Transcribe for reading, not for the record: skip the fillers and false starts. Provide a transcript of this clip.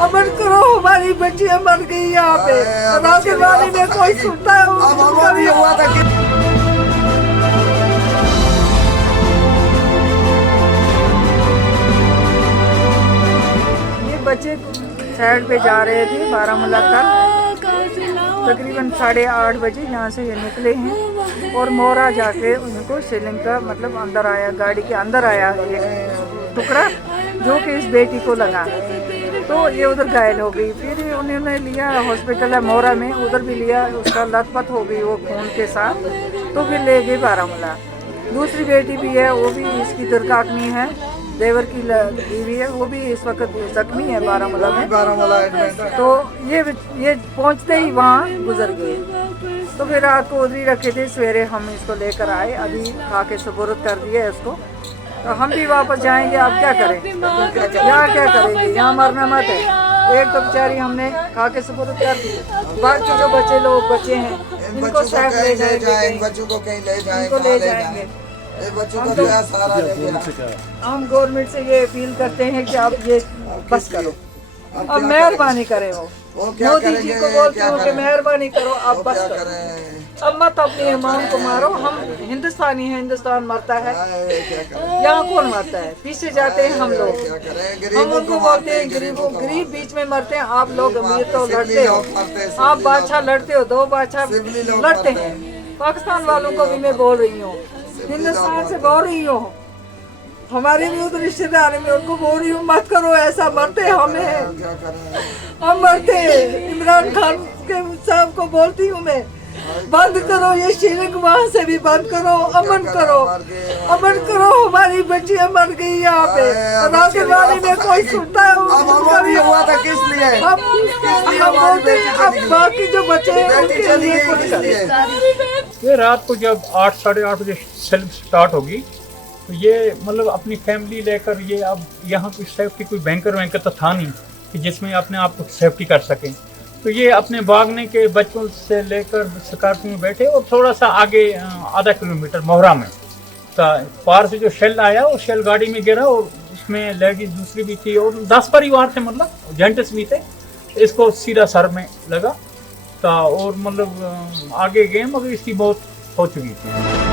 अमन करो, हमारी बच्चियां मर गई यहाँ पे। राजवाड़ी में कोई सुनता है हुआ था कि ये बच्चे साइड पे जा रहे थे बारामूला तक, तकरीबन 8:30 बजे यहाँ से ये निकले हैं और मोरा जाके उनको सीलिंग का मतलब अंदर आया, गाड़ी के अंदर आया एक टुकड़ा जो कि इस बेटी को लगा, तो ये उधर घायल हो गई। फिर उन्होंने लिया हॉस्पिटल है मोरा में, उधर भी लिया, उसका लथपथ हो गई वो खून के साथ, तो फिर ले गए बारामूला। दूसरी बेटी भी है, वो भी इसकी दुर्घटना है, देवर की बीवी है, वो भी इस वक्त जख्मी है बारामूला में। तो ये पहुंचते ही वहाँ गुजर गए। तो फिर रात को उधर ही रखे थे, सवेरे हम इसको लेकर आए, अभी खा के सुपुर्द कर दिया इसको। तो हम भी वापस जाएंगे, अब क्या करें, यहाँ क्या करेंगे, यहाँ मरना मत है। एक तो बेचारी हमने खा के सुपुर्द कर दी, बाकी जो बच्चे लोग बचे हैं इनको साथ ले जाएंगे, बच्चों को कहीं ले जाएंगे। हम गवर्नमेंट से ये अपील करते हैं कि आप ये बस करो, अब मेहरबानी करें। वो मोदी जी को बोलते हो कि मेहरबानी करो, आप बस करो, अब मत अपनी ईमान को मारो। हम हिंदुस्तानी हैं, हिंदुस्तान मरता है, यहाँ कौन मरता है, पीछे जाते हैं हम लोग। हम उनको बोलते हैं गरीब बीच में मरते हैं, आप लोग अमीर तो लड़ते हो, आप बादशाह लड़ते हो, 2 बादशाह लड़ते हैं। पाकिस्तान वालों को भी मैं बोल रही हूँ, हिंदुस्तान से बोल रही हूँ, हमारे भी उधर रिश्तेदार में उनको बोल रही हूँ, मत करो ऐसा, मरते हमें, हम मरते। इमरान खान के साहब को बोलती हूँ मैं, बंद करो ये शीलिंग, वहाँ से भी बंद करो, अमन करो, अमन करो, हमारी बच्चियां मर गई यहाँ पे। राजवाड़ी में कोई सुनता है हुआ था किस लिए, हम बोलते हैं अब बाकी जो बचे हैं उनके लिए कुछ करें। ये रात को जब 8 साढ़े 8 बजे सेल्फ स्टार्ट होगी, तो ये मतलब अपनी फैमिली लेकर ये अब यहाँ कोई सेफ्टी कोई बैंकर तो था नहीं कि जिसमें अपने आप को सेफ्टी कर सकें। तो ये अपने भागने के बच्चों से लेकर स्कॉर्पियो में बैठे और थोड़ा सा आगे आधा किलोमीटर मोहरा में तो पार से जो शेल आया वो शेल गाड़ी में गिरा और उसमें लेडीज दूसरी भी थी और 10 परिवार थे, मतलब जेंट्स भी थे। इसको सीधा सर में लगा था और मतलब आगे गए मगर इसकी मौत हो चुकी थी।